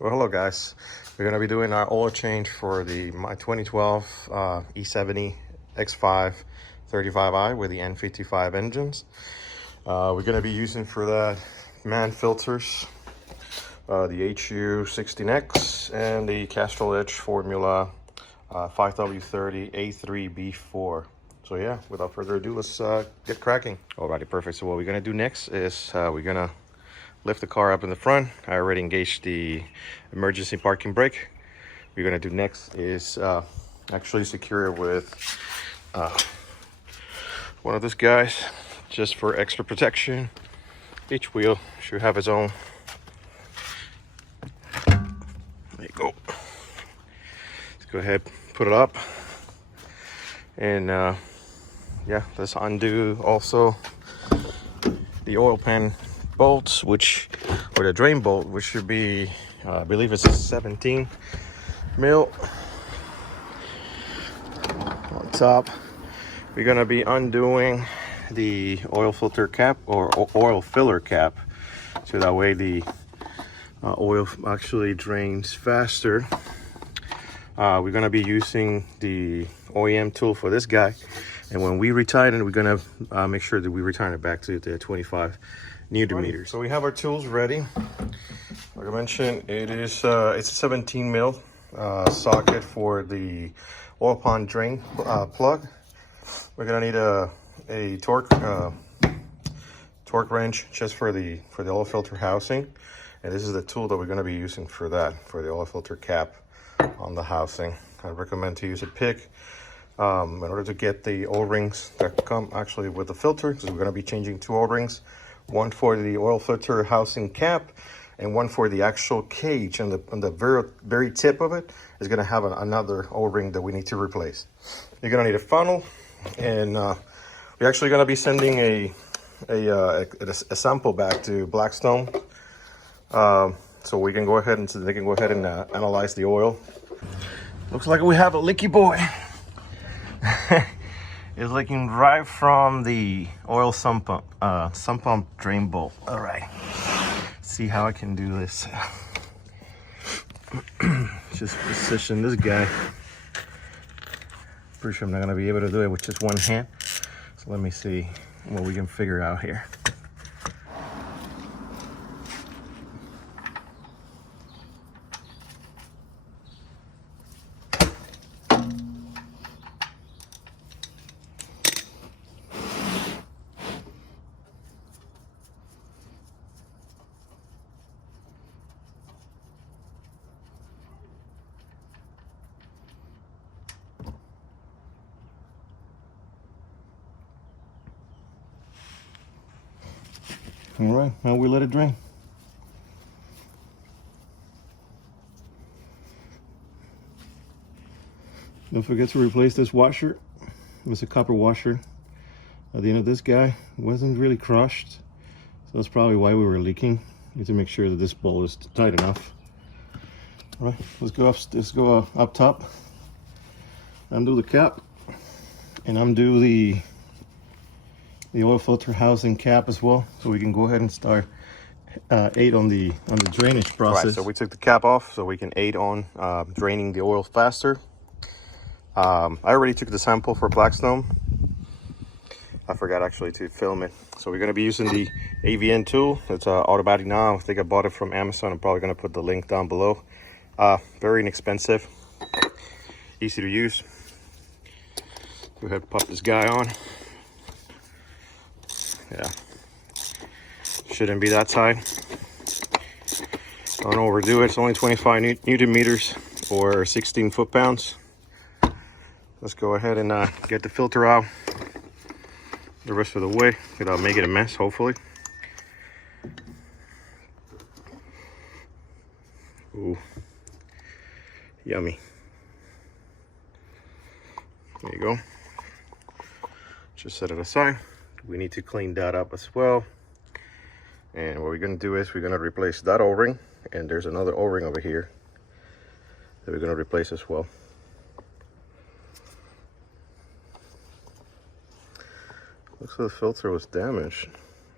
Well, hello guys. We're gonna be doing our oil change for my 2012 E70 X5 35i with the N55 engines. We're gonna be using for that man filters, the HU16X and the Castrol Edge Formula 5W30 A3B4. So yeah, without further ado, let's get cracking. Alrighty, perfect. So what we're gonna do next is we're gonna lift the car up in the front. I already engaged the emergency parking brake. What we're gonna do next is actually secure it with one of these guys, just for extra protection. Each wheel should have its own. There you go. Let's go ahead, put it up, and yeah, let's undo also the oil pan bolts, or the drain bolt, which should be I believe it's a 17 mil on top. We're gonna be undoing the oil filter cap or oil filler cap, so that way the oil actually drains faster. We're gonna be using the OEM tool for this guy, and when we retighten, we're gonna make sure that we return it back to the 25 Newton meters. So we have our tools ready. Like I mentioned, it's a 17 mil socket for the oil pond drain plug. We're gonna need a torque wrench just for the oil filter housing, and this is the tool that we're gonna be using for the oil filter cap on the housing. I recommend to use a pick in order to get the O-rings that come actually with the filter, because we're gonna be changing two O-rings. One for the oil filter housing cap, and one for the actual cage. And the very tip of it is going to have another O-ring that we need to replace. You're going to need a funnel, and we're actually going to be sending a sample back to Blackstone, so we can go ahead and they can go ahead and analyze the oil. Looks like we have a leaky boy. It's leaking right from the oil sump pump drain bolt. All right, see how I can do this. Just position this guy. Pretty sure I'm not gonna be able to do it with just one hand. So let me see what we can figure out here. All right, now we let it drain. Don't forget to replace this washer. It was a copper washer at the end of this guy. It wasn't really crushed, so that's probably why we were leaking. You need to make sure that this bowl is tight enough. All right, let's go up top. Undo the cap and undo the oil filter housing cap as well, so we can go ahead and start aid on the drainage process. Right, so we took the cap off so we can aid on draining the oil faster. I already took the sample for Blackstone. I forgot actually to film it. So we're going to be using the AVN tool. It's automatic now. I think I bought it from Amazon. I'm probably going to put the link down below. Very inexpensive, easy to use. Go ahead and pop this guy on. Yeah, shouldn't be that tight. Don't overdo it. It's only 25 Newton meters or 16 foot-pounds. Let's go ahead and get the filter out the rest of the way without making a mess, hopefully. Ooh, yummy. There you go. Just set it aside. We need to clean that up as well. And what we're going to do is we're going to replace that O-ring, and there's another O-ring over here that we're going to replace as well. Looks like the filter was damaged.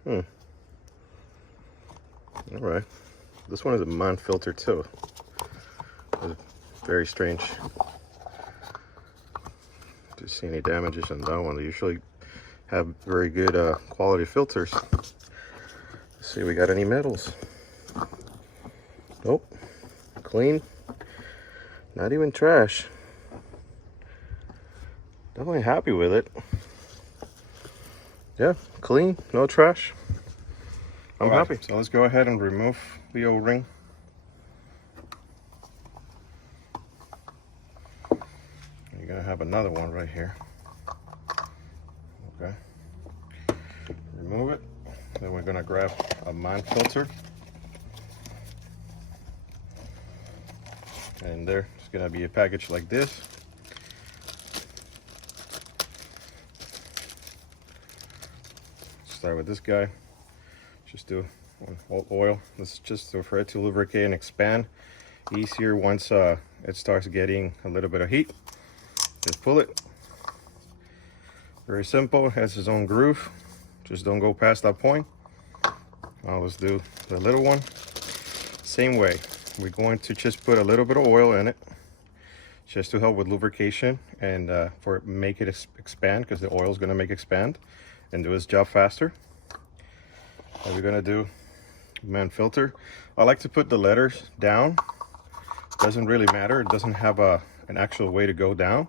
All right, This one is a MAN filter too. It's very strange to see any damages on that one. They usually have very good quality filters. Let's see if we got any metals. Nope. Clean. Not even trash. Definitely happy with it. Yeah, clean, no trash. I'm happy. So let's go ahead and remove the O-ring. You're gonna have another one right here. Okay. Remove it. Then we're gonna grab a MAN filter. And there's gonna be a package like this. Start with this guy. Just do oil. This is just for it to lubricate and expand easier once it starts getting a little bit of heat. Just pull it. Very simple. It has its own groove. Just don't go past that point. Now let's do the little one. Same way. We're going to just put a little bit of oil in it, just to help with lubrication and for make it expand, because the oil is going to make it expand and do its job faster. And we're gonna do MAN filter. I like to put the letters down. Doesn't really matter. It doesn't have an actual way to go down.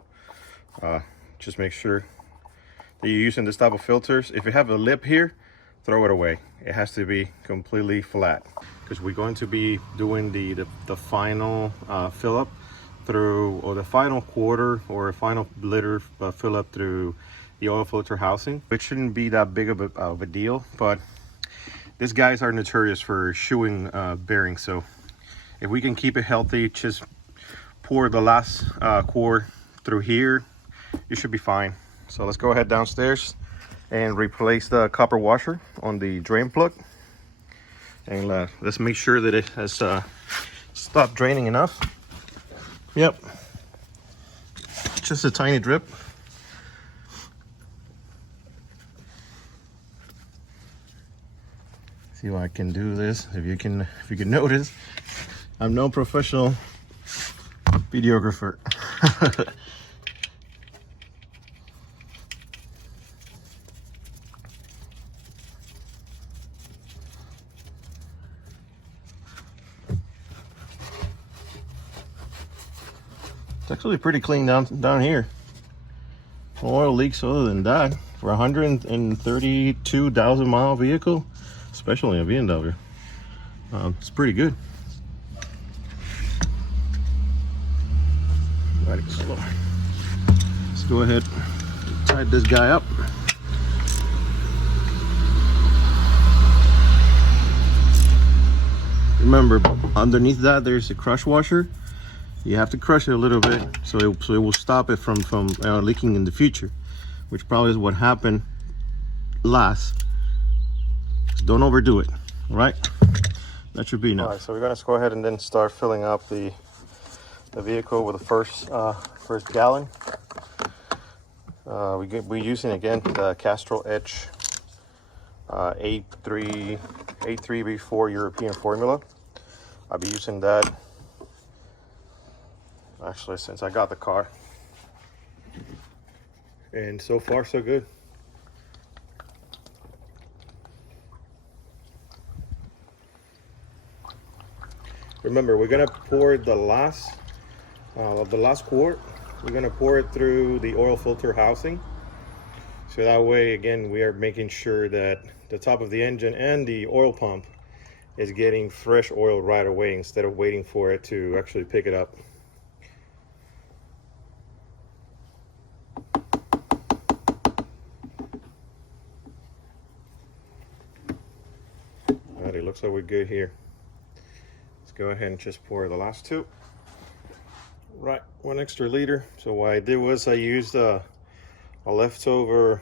Just make sure that you're using this type of filters. If you have a lip here, throw it away. It has to be completely flat, because we're going to be doing the final fill up through, or the final quarter or final liter fill up through the oil filter housing. It shouldn't be that big of a deal, but these guys are notorious for chewing bearings. So if we can keep it healthy, just pour the last core through here, you should be fine. So let's go ahead downstairs and replace the copper washer on the drain plug. And let's make sure that it has stopped draining enough. Yep, just a tiny drip. See if I can do this. If you can notice, I'm no professional videographer. It's actually pretty clean down here. No oil leaks other than that for a 132,000 mile vehicle. Especially a BMW. It's pretty good. Riding slow. Let's go ahead and tie this guy up. Remember, underneath that there's a crush washer. You have to crush it a little bit so it will stop it from leaking in the future, which probably is what happened last. Don't overdo it. All right, that should be enough. All right, so we're gonna go ahead and then start filling up the vehicle with the first gallon. We're using again the Castrol Edge 83B4 European formula. I'll be using that actually since I got the car, and so far so good. Remember, we're gonna pour the last quart. We're gonna pour it through the oil filter housing, so that way, again, we are making sure that the top of the engine and the oil pump is getting fresh oil right away instead of waiting for it to actually pick it up. All right, it looks like we're good here. Go ahead and just pour the last two. Right, 1 extra liter. So what I did was I used a leftover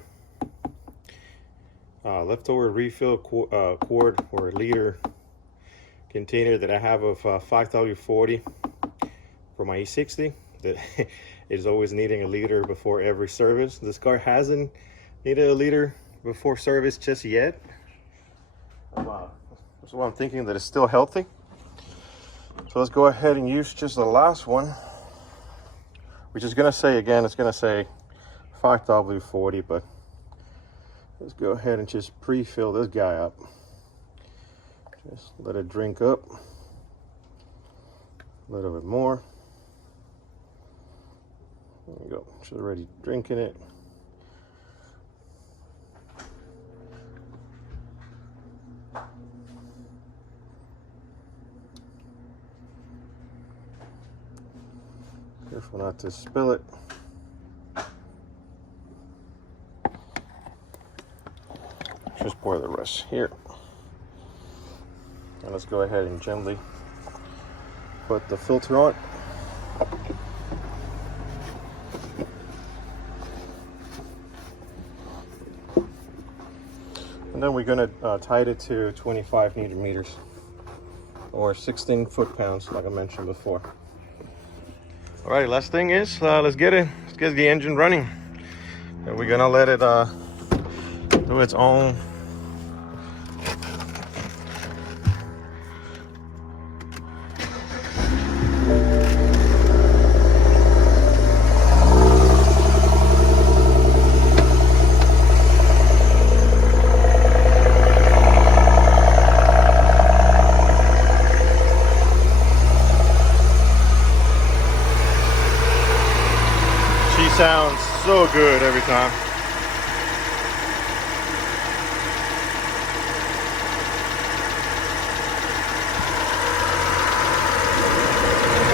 refill quart or liter container that I have of 5W40 for my E60 that is always needing a liter before every service. This car hasn't needed a liter before service just yet. So I'm thinking that it's still healthy. So let's go ahead and use just the last one, which is gonna say, again, it's gonna say 5W40, but let's go ahead and just pre-fill this guy up. Just let it drink up a little bit more. There we go, she's already drinking it. Careful not to spill it. Just pour the rest here. And let's go ahead and gently put the filter on. And then we're going to tighten it to 25 Newton meters or 16 foot-pounds, like I mentioned before. All right, last thing is let's get the engine running, and we're gonna let it do its own. Sounds so good every time.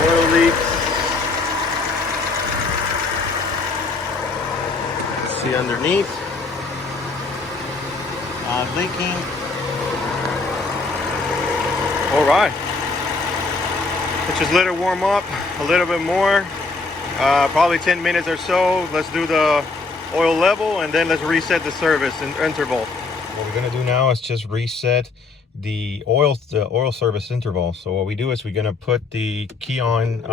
Oil leaks. See underneath. Leaking. All right. Let's just let it warm up a little bit more. Probably 10 minutes or so. Let's do the oil level and then let's reset the service interval. What we're gonna do now is just reset the oil service interval. So what we do is we're gonna put the key on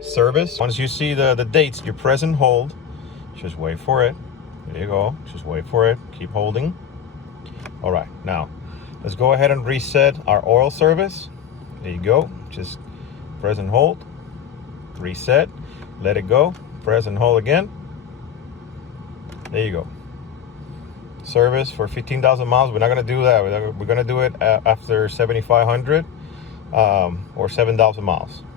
service. Once you see the dates, you press and hold. Just wait for it. There you go. Just wait for it. Keep holding. All right, now let's go ahead and reset our oil service. There you go. Just press and hold. Reset. Let it go, press and hold again. There you go. Service for 15,000 miles. We're not gonna do that. We're gonna do it after 7,500 or 7,000 miles.